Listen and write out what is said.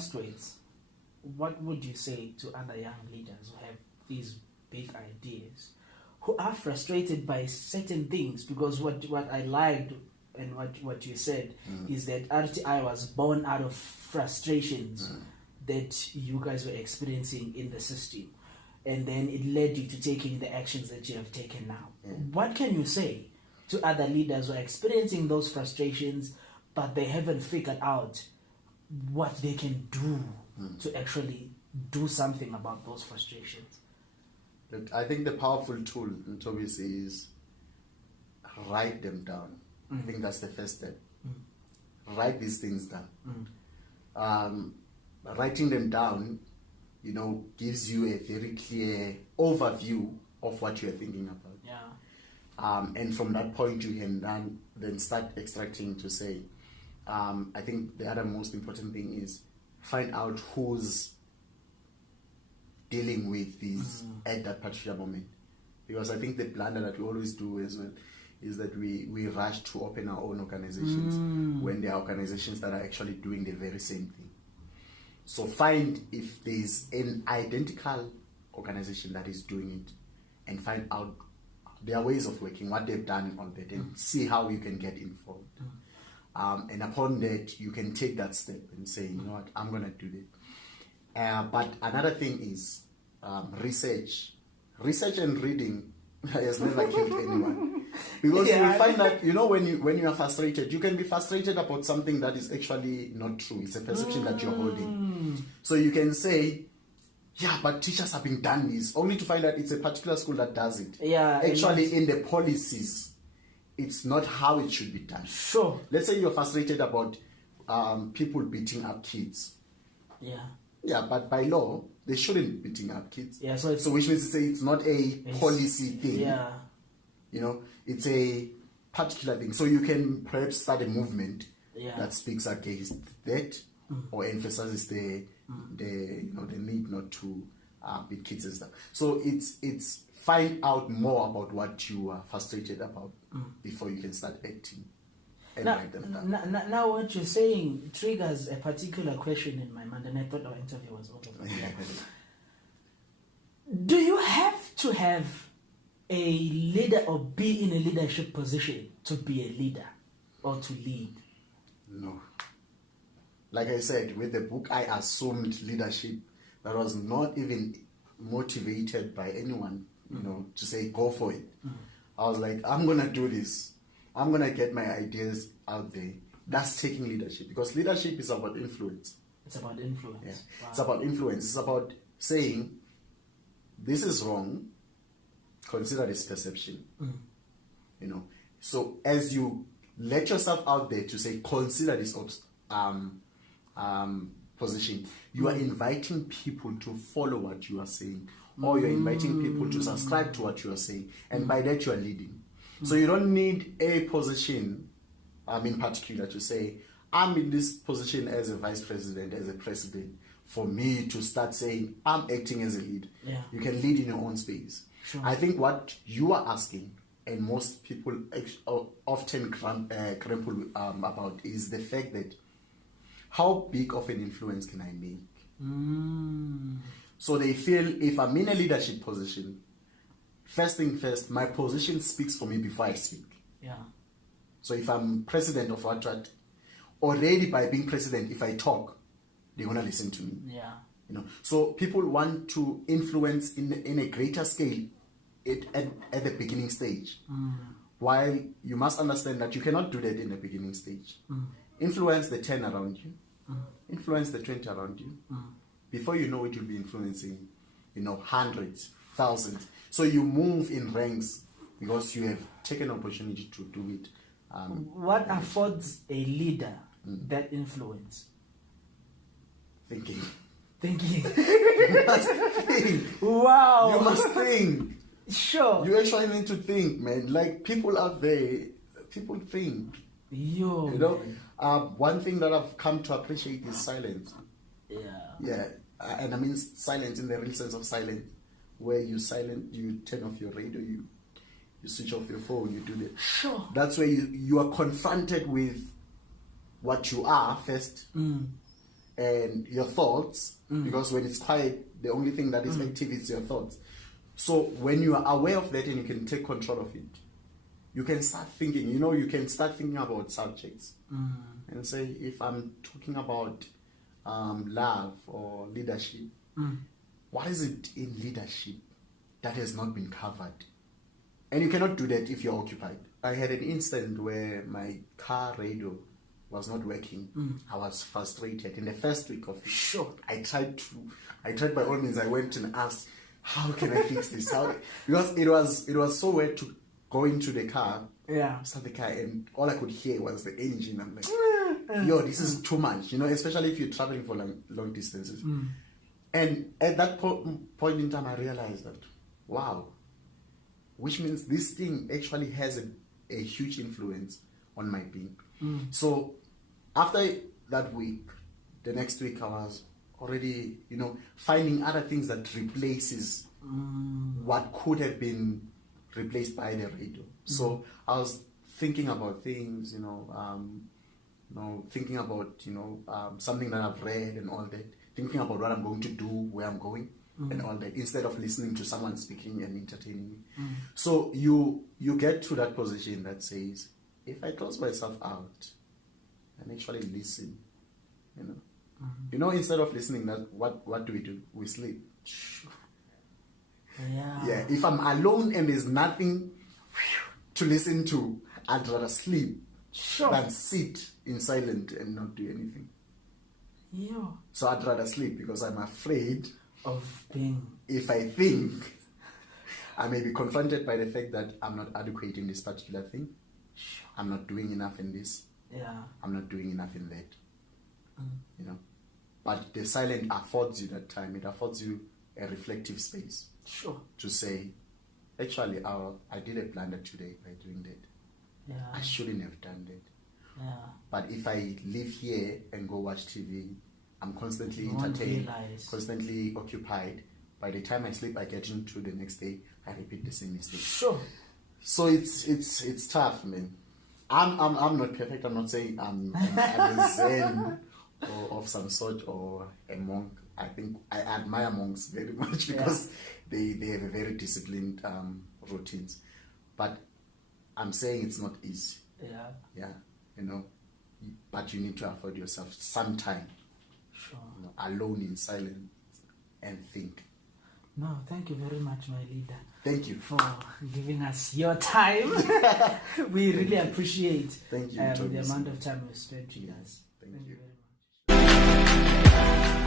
last words, what would you say to other young leaders who have these big ideas, who are frustrated by certain things? Because what I liked and what you said is that RTI was born out of frustrations that you guys were experiencing in the system. And then it led you to taking the actions that you have taken now. What can you say to other leaders who are experiencing those frustrations, but they haven't figured out what they can do to actually do something about those frustrations? Look, I think the powerful tool in Toby's is write them down. I think that's the first step. Write these things down. Writing them down, gives you a very clear overview of what you're thinking about. Yeah. And from that point, you can then start extracting to say, I think the other most important thing is find out who's dealing with these at that particular moment. Because I think the blunder that we always do as well is that we rush to open our own organizations when there are organizations that are actually doing the very same thing. So find if there's an identical organization that is doing it and find out their ways of working, what they've done on that, and see how you can get involved. And upon that, you can take that step and say, you know what, I'm going to do that. But another thing is research. Research and reading has never killed anyone. Because you find that, when you are frustrated, you can be frustrated about something that is actually not true. It's a perception that you're holding. So you can say, yeah, but teachers have been done this, only to find that it's a particular school that does it. Yeah. Actually, in the policies, it's not how it should be done. Sure. Let's say you're frustrated about people beating up kids. Yeah. Yeah, but by law, they shouldn't be beating up kids. Yeah, so which means to say it's not a policy thing. Yeah. It's a particular thing. So you can perhaps start a movement that speaks against that or emphasizes the need not to beat kids and stuff. So it's find out more about what you are frustrated about before you can start acting. Now what you're saying triggers a particular question in my mind, and I thought our interview was over. Do you have to have a leader or be in a leadership position to be a leader or to lead? No. Like I said, with the book, I assumed leadership that was not even motivated by anyone, to say, go for it. I was like, I'm going to do this. I'm going to get my ideas out there. That's taking leadership, because leadership is about influence. It's about influence. Yeah. Wow. It's about influence. It's about saying, this is wrong. Consider this perception. So as you let yourself out there to say, consider this position, you are inviting people to follow what you are saying, or you're inviting people to subscribe to what you are saying, and by that you are leading. So you don't need a position in particular to say, I'm in this position as a vice president, as a president, for me to start saying, I'm acting as a lead. Yeah. You can lead in your own space. Sure. I think what you are asking, and most people often crumple about, is the fact that how big of an influence can I make? So they feel if I'm in a leadership position, first thing first, my position speaks for me before I speak. Yeah. So if I'm president of what, already by being president, if I talk, they're going to listen to me. Yeah. So people want to influence in a greater scale at the beginning stage. While you must understand that you cannot do that in the beginning stage. Influence the 10 around you. Influence the 20 around you. Before you know it, you'll be influencing, hundreds, thousands. So you move in ranks because you have taken opportunity to do it. What affords a leader that influence? Thinking. You must think. Wow. You must think. Sure. You actually need to think, man. Like, people out there, people think. One thing that I've come to appreciate is silence. Yeah. And I mean silence in the real sense of silence, where you turn off your radio, you switch off your phone, you do that. Sure. That's where you are confronted with what you are first, and and your thoughts, because when it's quiet, the only thing that is active is your thoughts. So when you are aware of that and you can take control of it, you can start thinking, you can start thinking about subjects and say, if I'm talking about love or leadership, what is it in leadership that has not been covered? And you cannot do that if you're occupied. I had an incident where my car radio was not working. I was frustrated. In the first week of it, Sure. I tried by all means. I went and asked, how can I fix this? Because it was so weird to go into the car, start the car, and all I could hear was the engine. I'm like, yo, this is too much, especially if you're traveling for long distances. And at that point in time, I realized that, wow, which means this thing actually has a huge influence on my being. So after that week, the next week I was already, finding other things that replaces what could have been replaced by the radio. So I was thinking about things, thinking about, something that I've read and all that, thinking about what I'm going to do, where I'm going, and all that, instead of listening to someone speaking and entertaining me. So you get to that position that says, if I close myself out and actually listen, instead of listening, what do? We sleep. Yeah. If I'm alone and there's nothing to listen to, I'd rather sleep than sit in silence and not do anything. Yeah. So I'd rather sleep because I'm afraid of being. If I think, I may be confronted by the fact that I'm not adequate in this particular thing. I'm not doing enough in this. Yeah. I'm not doing enough in that. But the silence affords you that time. It affords you a reflective space. Sure. To say, actually, I did a blunder today by doing that. Yeah. I shouldn't have done that. Yeah. But if I live here and go watch TV, I'm constantly entertained, constantly occupied. By the time I sleep, I get into the next day, I repeat the same mistake. Sure. So it's tough, man. I'm not perfect. I'm not saying I'm a Zen or of some sort or a monk. I think I admire monks very much because they have a very disciplined routines. But I'm saying it's not easy. Yeah. But you need to afford yourself some time. Sure. Alone in silence and think. No, thank you very much, my leader. Thank you for giving us your time. We really appreciate the amount of time you spent with us. Thank you very much.